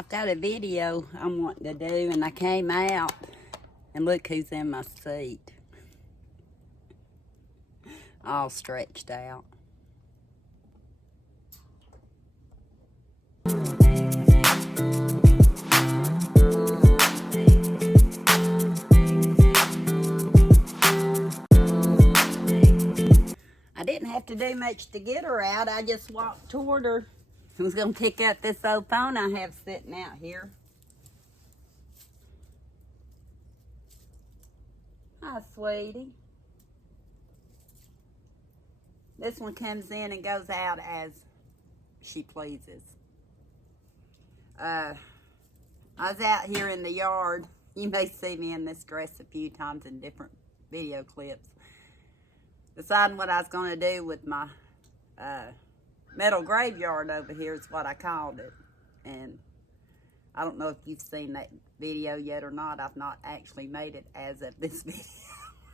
I've got a video I'm wanting to do, and I came out, and look who's in my seat. All stretched out. I didn't have to do much to get her out. I just walked toward her. I was going to pick up this old phone I have sitting out here. Hi, sweetie. This one comes in and goes out as she pleases. I was out here in the yard. You may see me in this dress a few times in different video clips. Deciding what I was going to do with my metal graveyard over here is what I called it. And I don't know if you've seen that video yet or not. I've not actually made it as of this video.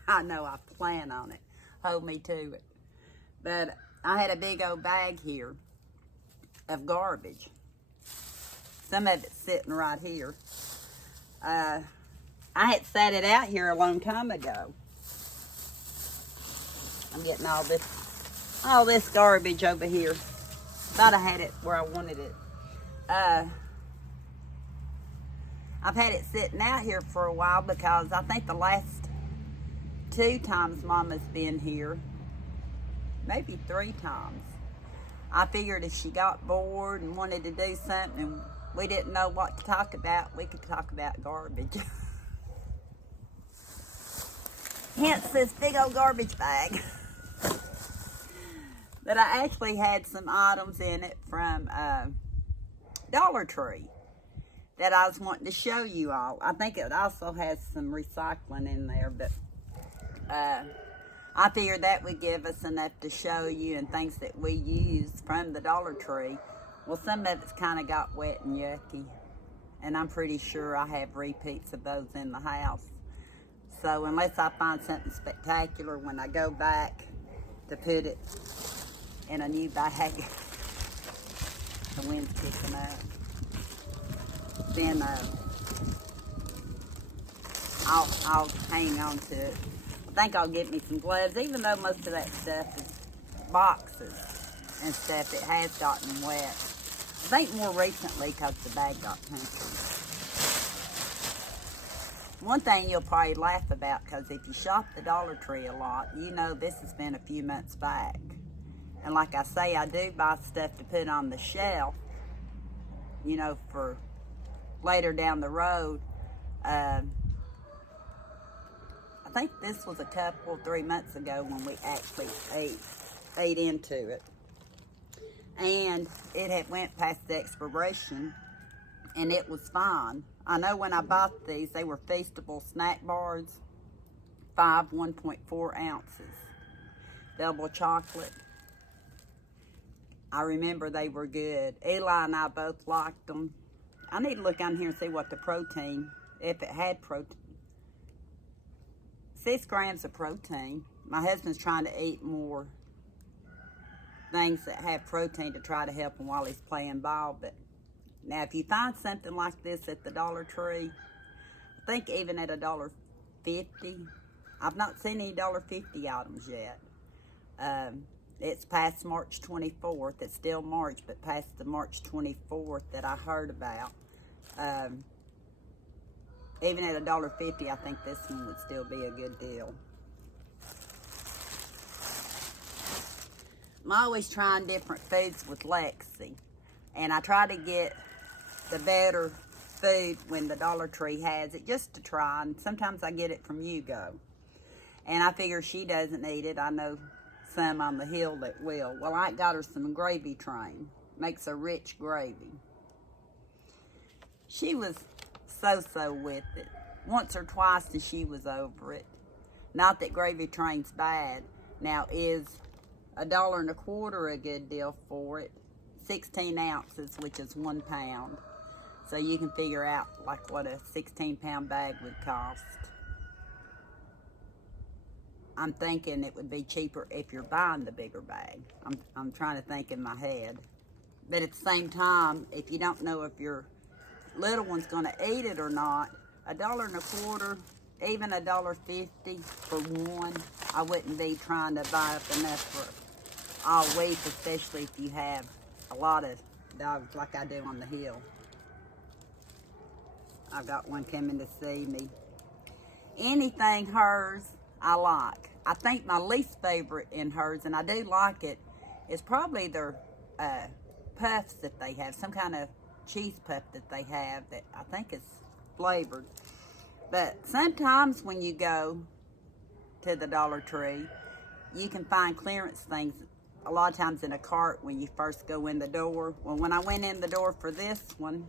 I know I plan on it. Hold me to it. But I had a big old bag here of garbage. Some of it's sitting right here. I had set it out here a long time ago. I'm getting all this garbage over here. Thought I had it where I wanted it. I've had it sitting out here for a while because I think the last 2 times Mama's been here, maybe 3 times, I figured if she got bored and wanted to do something and we didn't know what to talk about, we could talk about garbage. Hence this big old garbage bag. But I actually had some items in it from Dollar Tree that I was wanting to show you all. I think it also has some recycling in there, but I figured that would give us enough to show you, and things that we use from the Dollar Tree. Well, some of it's kind of got wet and yucky, and I'm pretty sure I have repeats of those in the house. So unless I find something spectacular when I go back to put it in a new bag, the wind's kicking up, then I'll hang on to it. I think I'll get me some gloves, even though most of that stuff is boxes and stuff. It has gotten wet. I think more recently because the bag got pantry. One thing you'll probably laugh about, because if you shop the Dollar Tree a lot, you know this has been a few months back. And like I say, I do buy stuff to put on the shelf, you know, for later down the road. I think this was a couple, 3 months ago when we actually ate into it. And it had went past the expiration, and it was fine. I know when I bought these, they were Feastable snack bars, 5 1.4 ounces, double chocolate. I remember they were good. Eli and I both liked them. I need to look on here and see what the protein, if it had protein. 6 grams of protein. My husband's trying to eat more things that have protein to try to help him while he's playing ball. But now, if you find something like this at the Dollar Tree, I think even at $1.50, I've not seen any $1.50 items yet. It's past March 24th. It's still March, but past the March 24th that I heard about. Even at $1.50, I think this one would still be a good deal. I'm always trying different foods with Lexi, and I try to get the better food when the Dollar Tree has it, just to try, and sometimes I get it from Yugo. And I figure she doesn't eat it. I know some on the hill that will. Well, I got her some gravy train. Makes a rich gravy. She was so with it. Once or twice and she was over it. Not that gravy train's bad. Now, is $1.25 a good deal for it? 16 ounces, which is 1 pound. So you can figure out like what a 16-pound bag would cost. I'm thinking it would be cheaper if you're buying the bigger bag. I'm trying to think in my head. But at the same time, if you don't know if your little one's gonna eat it or not, $1.25, even $1.50 for one. I wouldn't be trying to buy up enough for all week, especially if you have a lot of dogs like I do on the hill. I've got one coming to see me. Anything hers, I like. I think my least favorite in hers, and I do like it, is probably their puffs that they have. Some kind of cheese puff that they have that I think is flavored. But sometimes when you go to the Dollar Tree, you can find clearance things a lot of times in a cart when you first go in the door. Well, when I went in the door for this one,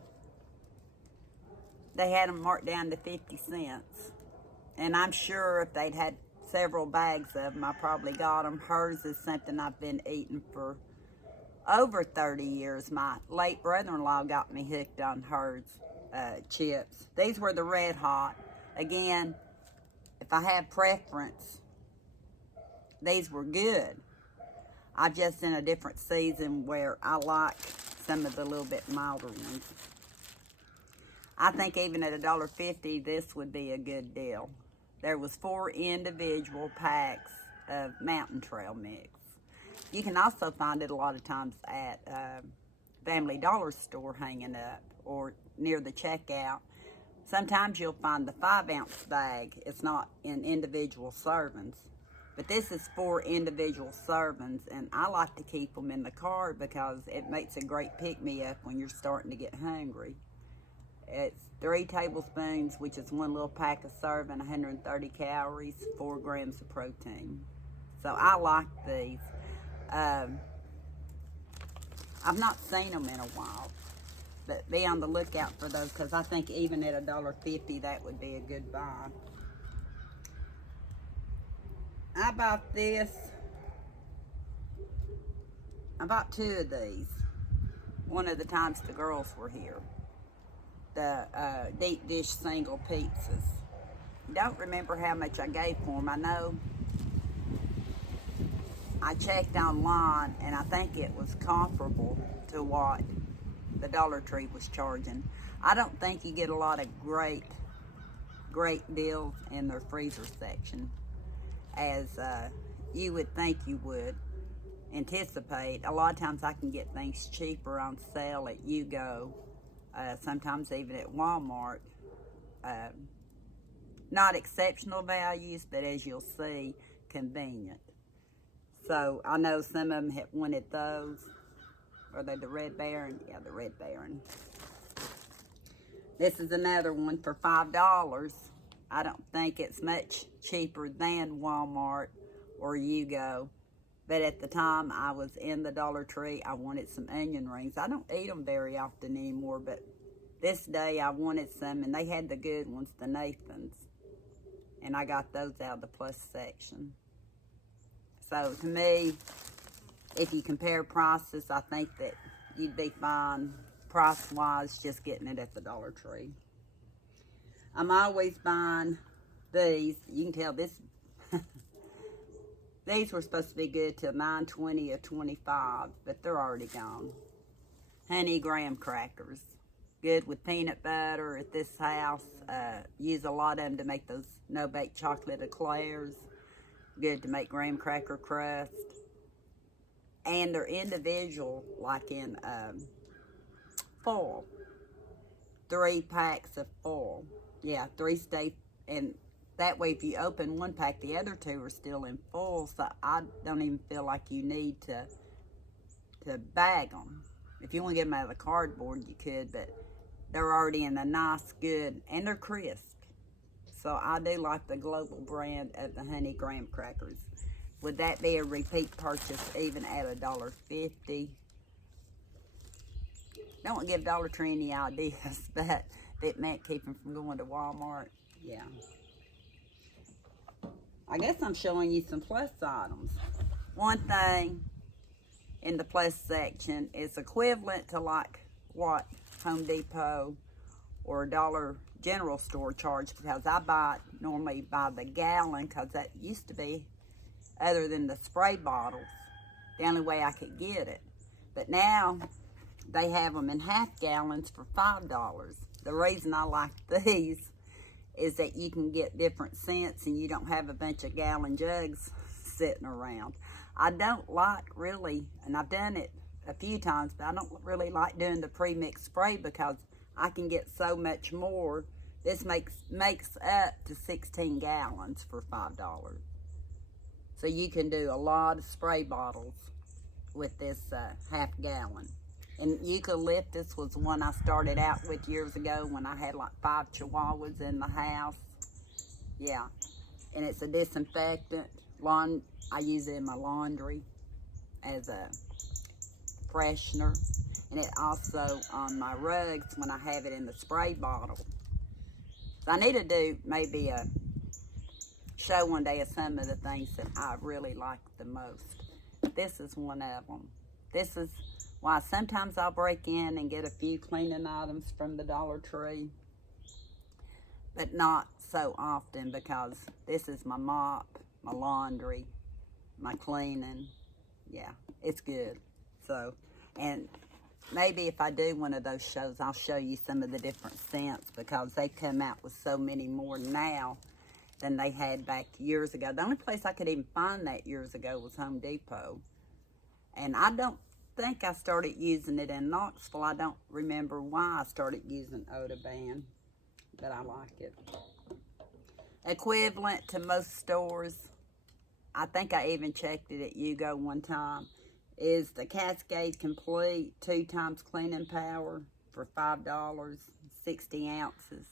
they had them marked down to 50 cents. And I'm sure if they'd had several bags of them, I probably got them. Hers is something I've been eating for over 30 years. My late brother-in-law got me hooked on hers chips. These were the Red Hot. Again, if I have preference, these were good. I'm just in a different season where I like some of the little bit milder ones. I think even at $1.50, this would be a good deal. There was 4 individual packs of Mountain Trail mix. You can also find it a lot of times at Family Dollar store hanging up or near the checkout. Sometimes you'll find the 5-ounce bag. It's not in individual servings. But this is 4 individual servings, and I like to keep them in the car because it makes a great pick-me-up when you're starting to get hungry. It's 3 tablespoons, which is 1 little pack of serving, 130 calories, 4 grams of protein. So I like these. I've not seen them in a while, but be on the lookout for those because I think even at $1.50 that would be a good buy. I bought this. I bought 2 of these. One of the times the girls were here. The deep dish single pizzas. Don't remember how much I gave for them. I know I checked online and I think it was comparable to what the Dollar Tree was charging. I don't think you get a lot of great deals in their freezer section as you would think you would anticipate. A lot of times I can get things cheaper on sale at You-Go, sometimes even at Walmart. Not exceptional values, but as you'll see, convenient. So I know some of them have wanted those. Are they the Red Baron? Yeah, the Red Baron. This is another one for $5. I don't think it's much cheaper than Walmart or You-Go. But at the time I was in the Dollar Tree, I wanted some onion rings. I don't eat them very often anymore, but this day I wanted some, and they had the good ones, the Nathan's. And I got those out of the plus section. So to me, if you compare prices, I think that you'd be fine price-wise just getting it at the Dollar Tree. I'm always buying these. You can tell this. These were supposed to be good till $9.20 or $25, but they're already gone. Honey graham crackers. Good with peanut butter at this house. Use a lot of them to make those no-bake chocolate eclairs. Good to make graham cracker crust. And they're individual, like in foil. 3 packs of foil. Yeah, 3 stay, and that way if you open 1 pack, the other 2 are still in foil, so I don't even feel like you need to bag them. If you want to get them out of the cardboard, you could, but they're already in a nice, good, and they're crisp. So I do like the global brand of the honey graham crackers. Would that be a repeat purchase even at $1.50? Don't give Dollar Tree any ideas, but it meant keep them from going to Walmart. Yeah. I guess I'm showing you some plus items. One thing in the plus section is equivalent to like what Home Depot or Dollar General Store charge, because I buy it normally by the gallon, because that used to be, other than the spray bottles, the only way I could get it. But now they have them in half gallons for $5. the reason I like these is that you can get different scents and you don't have a bunch of gallon jugs sitting around. I don't like really, and I've done it a few times, but I don't really like doing the pre-mixed spray because I can get so much more. This makes up to 16 gallons for $5. So you can do a lot of spray bottles with this half gallon. And eucalyptus was one I started out with years ago when I had like 5 chihuahuas in the house. Yeah, and it's a disinfectant. I use it in my laundry as a freshener. And it also on my rugs when I have it in the spray bottle. So I need to do maybe a show one day of some of the things that I really like the most. This is one of them. This is why sometimes I'll break in and get a few cleaning items from the Dollar Tree, but not so often because this is my mop, my laundry, my cleaning. Yeah, it's good. So, and maybe if I do one of those shows, I'll show you some of the different scents because they come out with so many more now than they had back years ago. The only place I could even find that years ago was Home Depot. And I don't think I started using it in Knoxville. I don't remember why I started using Odoban, but I like it. Equivalent to most stores, I think I even checked it at Yugo one time, is the Cascade Complete 2 times cleaning power for $5, 60 ounces.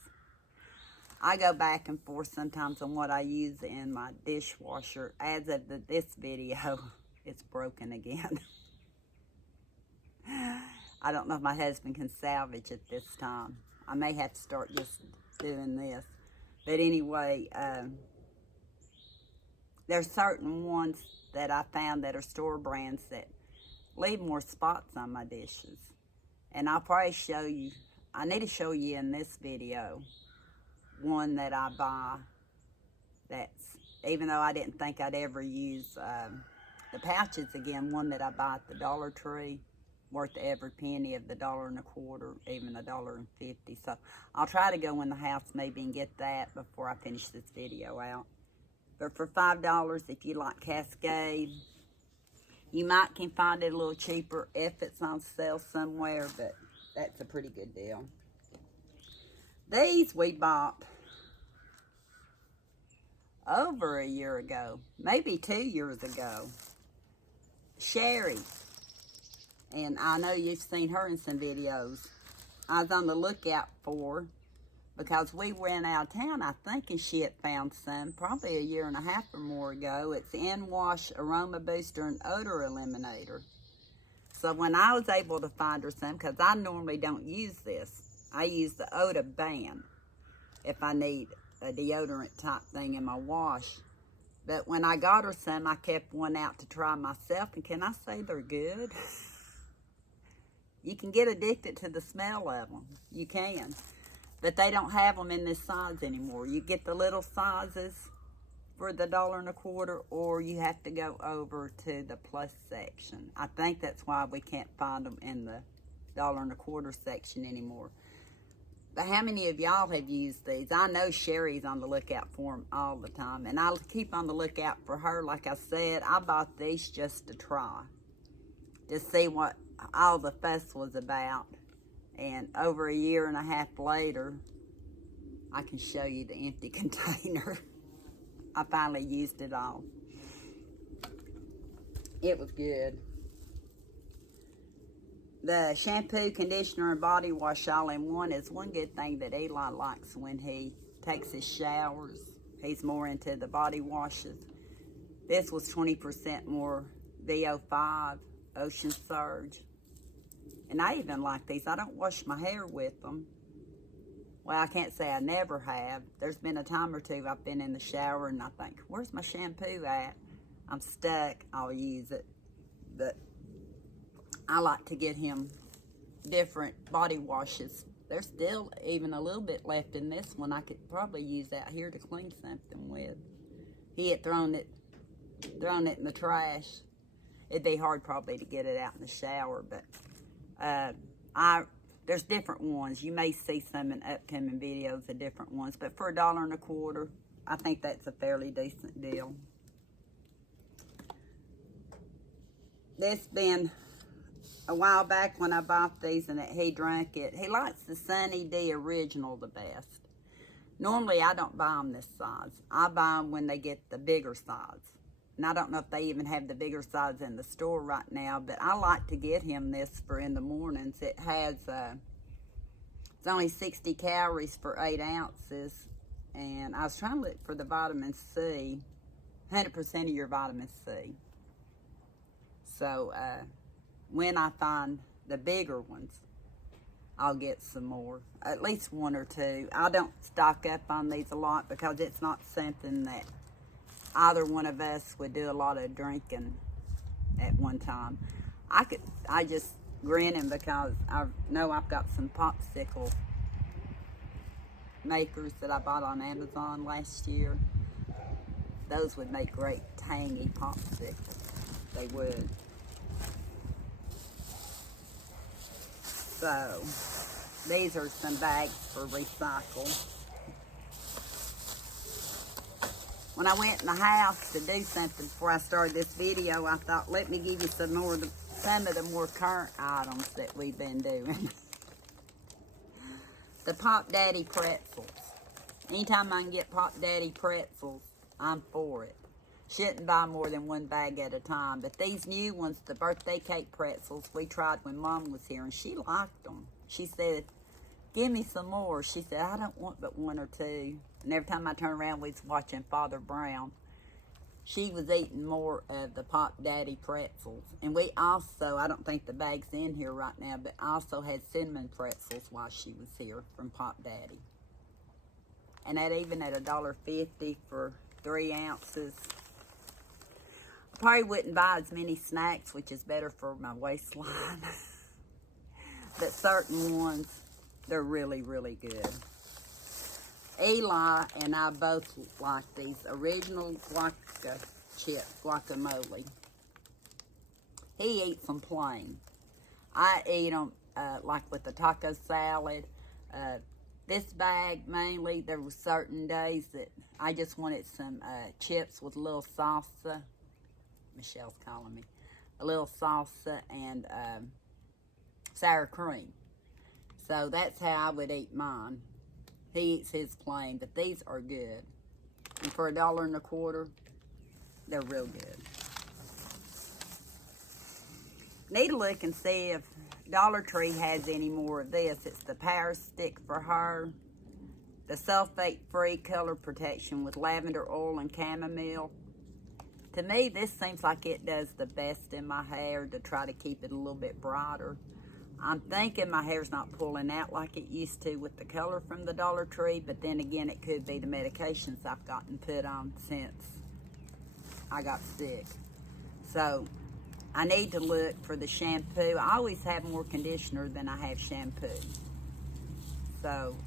I go back and forth sometimes on what I use in my dishwasher. As of this video, it's broken again. I don't know if my husband can salvage it this time. I may have to start just doing this. But anyway, there's certain ones that I found that are store brands that leave more spots on my dishes. And I'll probably show you, I need to show you in this video, one that I buy that's, even though I didn't think I'd ever use the pouches again, one that I buy at the Dollar Tree, worth every penny of the $1.25, even $1.50. So I'll try to go in the house maybe and get that before I finish this video out. But for $5, if you like Cascade, you might can find it a little cheaper if it's on sale somewhere, but that's a pretty good deal. These we bought over a year ago, maybe 2 years ago. Sherry. And I know you've seen her in some videos. I was on the lookout for her because we went out of town, I think, and she had found some probably a year and a half or more ago. It's In-Wash Aroma Booster and Odor Eliminator. So when I was able to find her some, because I normally don't use this, I use the Odoban if I need a deodorant type thing in my wash. But when I got her some, I kept one out to try myself, and can I say they're good? You can get addicted to the smell of them. You can. But they don't have them in this size anymore. You get the little sizes for the $1.25, or you have to go over to the plus section. I think that's why we can't find them in the $1.25 section anymore. But how many of y'all have used these? I know Sherry's on the lookout for them all the time, and I'll keep on the lookout for her. Like I said, I bought these just to try, to see what all the fuss was about. And over a year and a half later, I can show you the empty container. I finally used it all. It was good. The shampoo, conditioner, and body wash all in one is one good thing that Eli likes when he takes his showers. He's more into the body washes. This was 20% more VO5, Ocean Surge. And I even like these. I don't wash my hair with them. Well, I can't say I never have. There's been a time or two I've been in the shower and I think, where's my shampoo at? I'm stuck. I'll use it. But I like to get him different body washes. There's still even a little bit left in this one. I could probably use out here to clean something with. He had thrown it in the trash. It'd be hard probably to get it out in the shower, but I There's different ones. You may see some in upcoming videos of different ones, but for $1.25, I think that's a fairly decent deal. This been a while back when I bought these and he drank it. He likes the Sunny D Original the best. Normally, I don't buy them this size. I buy them when they get the bigger size. And I don't know if they even have the bigger size in the store right now, but I like to get him this for in the mornings. It has, it's only 60 calories for 8 ounces. And I was trying to look for the vitamin C, 100% of your vitamin C. So, when I find the bigger ones, I'll get some more, at least 1 or 2. I don't stock up on these a lot because it's not something that either one of us would do a lot of drinking at one time. I just grinning because I know I've got some popsicle makers that I bought on Amazon last year. Those would make great tangy popsicles. They would. So, these are some bags for recycle. When I went in the house to do something before I started this video, I thought, let me give you some of the more current items that we've been doing. The Pop Daddy pretzels. Anytime I can get Pop Daddy pretzels, I'm for it. Shouldn't buy more than 1 bag at a time. But these new ones, the birthday cake pretzels, we tried when Mom was here, and she liked them. She said, give me some more. She said, I don't want but 1 or 2. And every time I turned around, we was watching Father Brown. She was eating more of the Pop Daddy pretzels. And we also, I don't think the bag's in here right now, but also had cinnamon pretzels while she was here from Pop Daddy. And that even at $1.50 for 3 ounces. I probably wouldn't buy as many snacks, which is better for my waistline. But certain ones, they're really, really good. Eli and I both like these original guacamole. He eats them plain. I eat them like with the taco salad. This bag mainly, there were certain days that I just wanted some chips with a little salsa. Michelle's calling me. A little salsa and sour cream. So that's how I would eat mine. He eats his plain, but these are good. And for $1.25, they're real good. Need to look and see if Dollar Tree has any more of this. It's the Power Stick for Her. The sulfate-free color protection with lavender oil and chamomile. To me, this seems like it does the best in my hair to try to keep it a little bit brighter. I'm thinking my hair's not pulling out like it used to with the color from the Dollar Tree, but then again, it could be the medications I've gotten put on since I got sick. So, I need to look for the shampoo. I always have more conditioner than I have shampoo. So,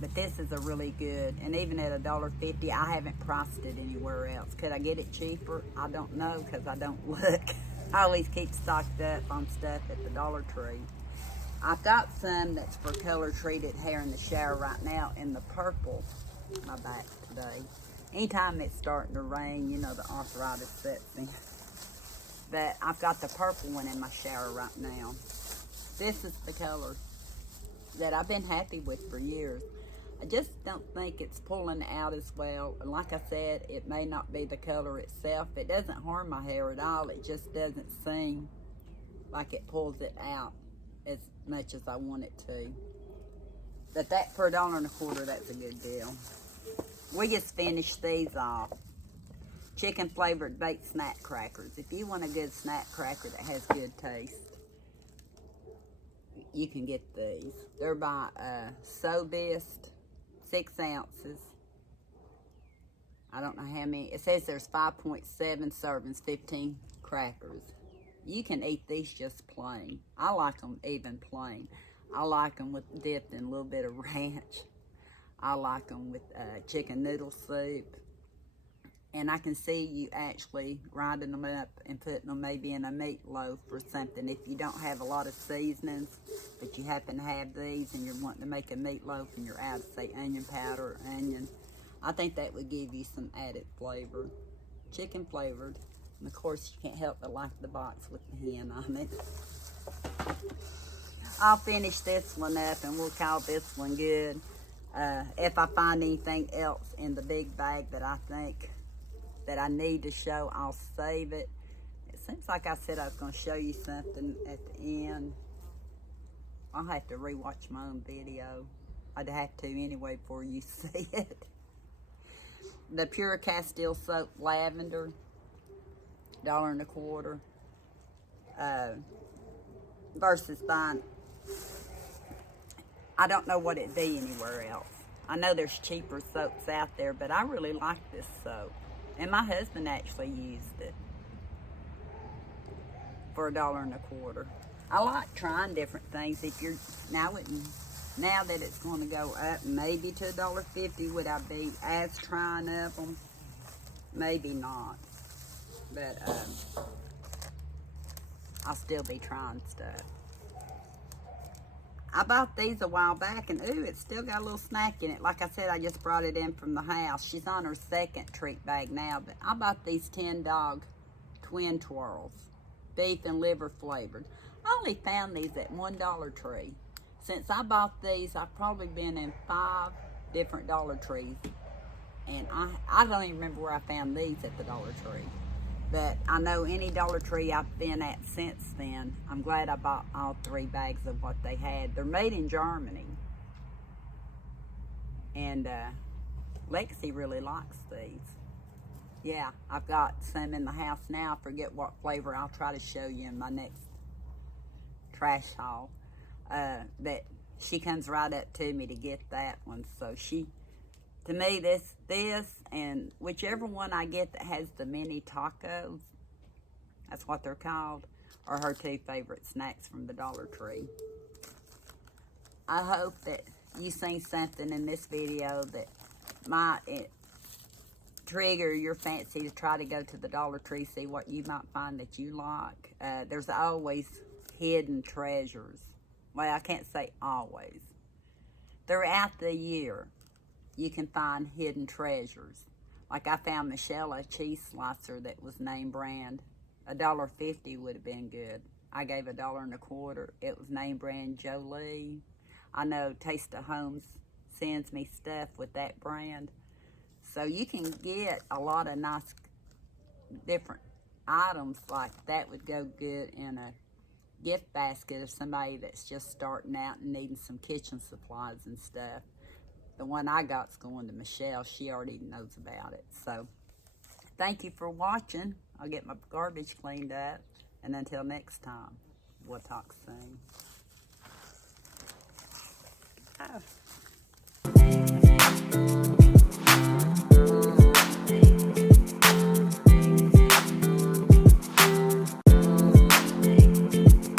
but this is a really good, and even at $1.50, I haven't priced it anywhere else. Could I get it cheaper? I don't know, because I don't look. I always keep stocked up on stuff at the Dollar Tree. I've got some that's for color treated hair in the shower right now in the purple, my back today. Anytime it's starting to rain, you know, the arthritis sets in. But I've got the purple one in my shower right now. This is the color that I've been happy with for years. I just don't think it's pulling out as well. And like I said, it may not be the color itself. It doesn't harm my hair at all. It just doesn't seem like it pulls it out as much as I want it to. But that for $1.25, that's a good deal. We just finished these off. Chicken flavored baked snack crackers. If you want a good snack cracker that has good taste, you can get these. They're by Sobist, 6 ounces. I don't know how many. It says there's 5.7 servings, 15 crackers. You can eat these just plain. I like them even plain. I like them with dipped in a little bit of ranch. I like them with chicken noodle soup. And I can see you actually grinding them up and putting them maybe in a meatloaf or something. If you don't have a lot of seasonings, but you happen to have these and you're wanting to make a meatloaf and you're out of, say, onion powder or onion, I think that would give you some added flavor. Chicken flavored. And of course, you can't help but like the box with the hen on it. I'll finish this one up and we'll call this one good. If I find anything else in the big bag that I think that I need to show, I'll save it. It seems like I said I was going to show you something at the end. I'll have to rewatch my own video. I'd have to anyway before you see it. The Pure Castile Soap Lavender, $1.25. Versus buying, I don't know what it'd be anywhere else. I know there's cheaper soaps out there, but I really like this soap. And my husband actually used it for $1.25. I like trying different things. If you're now that it's going to go up maybe to $1.50, would I be as trying of them? Maybe not. But I'll still be trying stuff. I bought these a while back, and ooh, it's still got a little snack in it. Like I said, I just brought it in from the house. She's on her second treat bag now, but I bought these 10 Dog Twin Twirls, beef and liver flavored. I only found these at one Dollar Tree. Since I bought these, I've probably been in 5 different Dollar Trees, and I don't even remember where I found these at the Dollar Tree. But I know any Dollar Tree I've been at since then, I'm glad I bought all 3 bags of what they had. They're made in Germany. And Lexi really likes these. Yeah, I've got some in the house now. I forget what flavor. I'll try to show you in my next trash haul. But she comes right up to me to get that one. So to me, this, and whichever one I get that has the mini tacos, that's what they're called, are her 2 favorite snacks from the Dollar Tree. I hope that you seen something in this video that might trigger your fancy to try to go to the Dollar Tree, see what you might find that you like. There's always hidden treasures. Well, I can't say always. Throughout the year, you can find hidden treasures. Like I found Michelle a cheese slicer that was name brand. $1.50 would have been good. I gave $1.25. It was name brand Jolie. I know Taste of Homes sends me stuff with that brand. So you can get a lot of nice different items like that would go good in a gift basket of somebody that's just starting out and needing some kitchen supplies and stuff. The one I got's going to Michelle. She already knows about it. So, thank you for watching. I'll get my garbage cleaned up. And until next time, we'll talk soon.